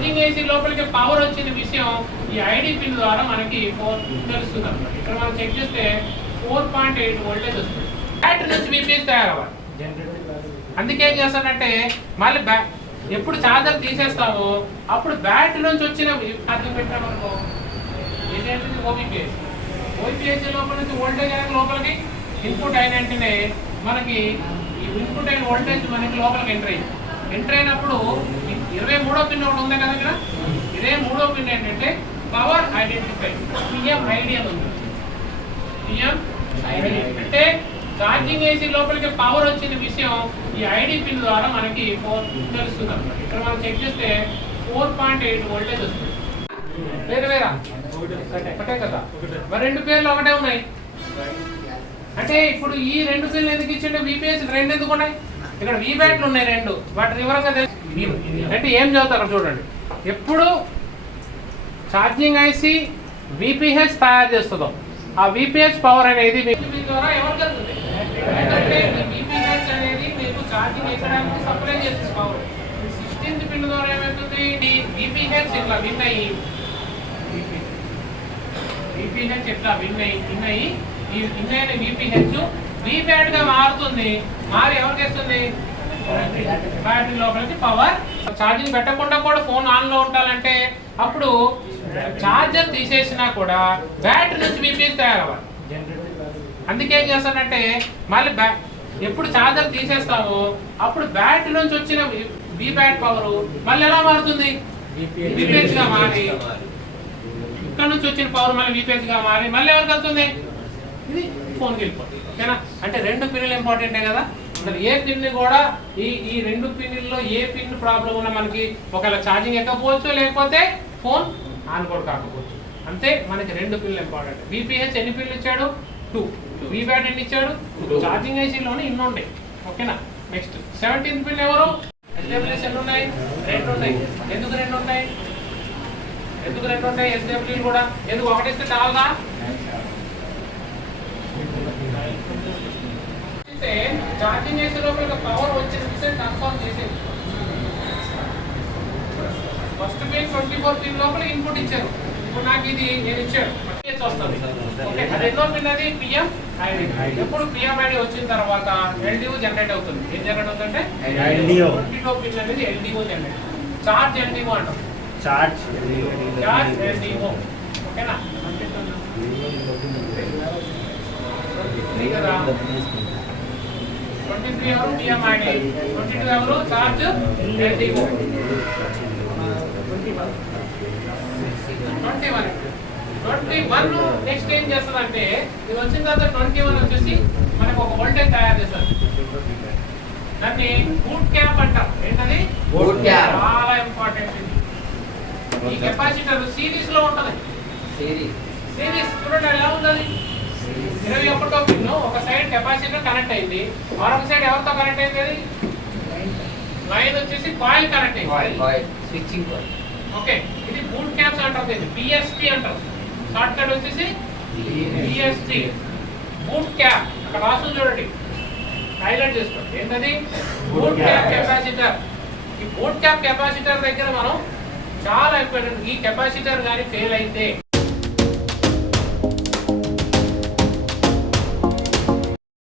Charging AC లోపలికి power వచ్చిన విషయం ఈ ఐడి పిన్ ద్వారా మనకి తెలుస్తుంది అన్నమాట. ఇక్కడ మనం చెక్ చేస్తే 4.8 వోల్టేజ్ వస్తుంది. బ్యాటరీ నుంచి VPH తయారవ్వాలి. అందుకే ఏం చేస్తానంటే మళ్ళీ ఎప్పుడు ఛార్జర్ తీసేస్తామో అప్పుడు బ్యాటరీ నుంచి వచ్చిన ఛార్జింగ్ పెట్టామనుకో ఏంటంటే ఓపీపీహెచ్ లోపల నుంచి వోల్టేజ్ అనేది లోపలికి ఇన్పుట్ అయిన వెంటనే మనకి ఈ ఇన్పుట్ అయిన వోల్టేజ్ మనకి లోపలికి ఎంటర్ అయినప్పుడు 23వ పిన్ ఒకటి ఉంది కదా ఇక్కడ. 23వ పిన్ ఏంటంటే పవర్ ఐడెంటిఫై PMID అని ఉంది. PMID అంటే ఛార్జింగ్ ఏసీ లోపలికి పవర్ వచ్చిన విషయం ఈ ఐడి పిన్ ద్వారా మనకి తెలుస్తుంది అన్నమాట. ఇక్కడ మనం చెక్ చేస్తే 4.8 వోల్టేజ్ వస్తుంది. వేరేవేరా ఒకటే కదా, మరి రెండు పేర్లు ఒకటే ఉన్నాయి అంటే ఇప్పుడు ఈ రెండు పిన్లు ఎందుకు ఇచ్చిండే? VPH రెండు ఎందుకు ఉన్నాయి? ఇక్కడ V బ్యాట్లు ఉన్నాయి రెండు, వాటి వివరంగా తెలుసు. అంటే ఏం చదువుతారు చూడండి. ఎప్పుడు ఛార్జింగ్ ఐసి VPH తయారు చేస్తుందో ఆ VPH పవర్ అనేది ద్వారా ఎవరికి వెళ్తుంది? ఎందుకంటే VPH అనేది మీకు ఛార్జింగ్ ఎక్కడానికి సప్లై చేస్తుంది పవర్. 16th పిన్ ద్వారా ఏమవుతుంది? VPH ఇట్లా విన్ అయ్యి VPH ఇట్లా విన్ అయ్యి ఈ విన్ అయిన VPH VBAT గా మారుతుంది. మారి ఎవరికి వస్తుంది? బ్యాటరీ లోపలికి పవర్. ఛార్జింగ్ పెట్టకుండా కూడా ఫోన్ ఆన్ లో ఉండాలంటే అప్పుడు ఛార్జర్ తీసేసినా కూడా బ్యాటరీ నుంచి VPH తయారవ్వాలి. అందుకే ఏం చేస్తానంటే మళ్ళీ ఎప్పుడు ఛార్జర్ తీసేస్తామో అప్పుడు బ్యాటరీ నుంచి వచ్చిన VBAT పవర్ మళ్ళీ ఎలా మారుతుంది? VPH గా మారి ఇక్కడ నుంచి వచ్చిన పవర్ మళ్ళీ VPH గా మారి మళ్ళీ ఎవరికి వెళ్తుంది? ఇది ఫోన్కి వెళ్ళిపోతుంది. ఓకేనా? అంటే రెండు పిన్నులు ఇంపార్టెంటే కదా. అసలు ఏ పిన్ కూడా ఈ రెండు పిన్నుల్లో ఏ పిన్ ప్రాబ్లం ఉన్నా మనకి ఒకవేళ ఛార్జింగ్ ఎక్కకపోవచ్చు, లేకపోతే ఫోన్ ఆన్ కూడా కాకపోవచ్చు. అంతే, మనకి రెండు పిన్నులు ఇంపార్టెంట్. VPH ఎన్ని పిన్నులు ఇచ్చాడు? 2. VBAT ఎన్ని ఇచ్చాడు? ఛార్జింగ్ ఐసీలోనే ఇన్ని ఉంటాయి. ఓకేనా? నెక్స్ట్ 17th పిన్ ఎవరు? SWS ఎన్ని ఉన్నాయి? 2 ఉన్నాయి. ఎందుకు 2 ఉన్నాయి? SWS కూడా ఎందుకు ఒకటి ఇస్తే చాలదా? ఛార్జింగ్ ఏసీ లోపల పవర్ వచ్చిన విషయం కన్ఫర్మ్ చేసేది. ఫస్ట్ పిన్ 24 పిన్ లోపల ఇన్పుట్ ఇచ్చారు. ఇప్పుడు నాకు ఇది నేను ఇచ్చాడు వస్తుంది. ఓకే, అది ఎన్నో పిన్? అది PMID. ఎప్పుడు PMID వచ్చిన తర్వాత LDO జనరేట్ అవుతుంది. ఏం జనరేట్ అవుతుందంటే 22 పిన్ అనేది LDO జనరేట్. చార్జ్ LDO అంటాం. Charge LDO. ఓకేనా? కదా 23 ఎవరు? PMID. 22 ఎవరు? Charge LDO. 21 నెక్స్ట్ ఏం చేస్తుందంటే ఇది వచ్చిన తర్వాత 21 వచ్చేసి మనకు ఒక వోల్టేజ్ తయారు చేస్తారు. దాన్ని బూట్ క్యాప్ అంటాం. ఏంటది? Boot cap. చాలా ఇంపార్టెంట్. ఈ కెపాసిటర్ సిరీస్ లో ఉంటది. సిరీస్ చూడండి ఎలా ఉంటది. 21వ పిన్ ఒక సైడ్ కెపాసిటర్ కనెక్ట్ అయింది, మరొక సైడ్ ఎవరితో కనెక్ట్ అయింది? అది లైన్ వచ్చేసి కాయిల్ కనెక్ట్ అయింది. Switching coil. ఓకే, ఇది బూట్ క్యాప్స్ అంటారు. ఇది BST అంటారు. షార్ట్ కట్ వచ్చేసి BST. బూట్ క్యాప్ అక్కడ రాసు చూడండి, హైలైట్ చేసుకోండి. ఏంటది? Boot cap capacitor. ఈ బూట్ క్యాప్ కెపాసిటర్ దగ్గర మనం చాలా ఇంపార్టెంట్. ఈ కెపాసిటర్ కానీ ఫెయిల్ అయితే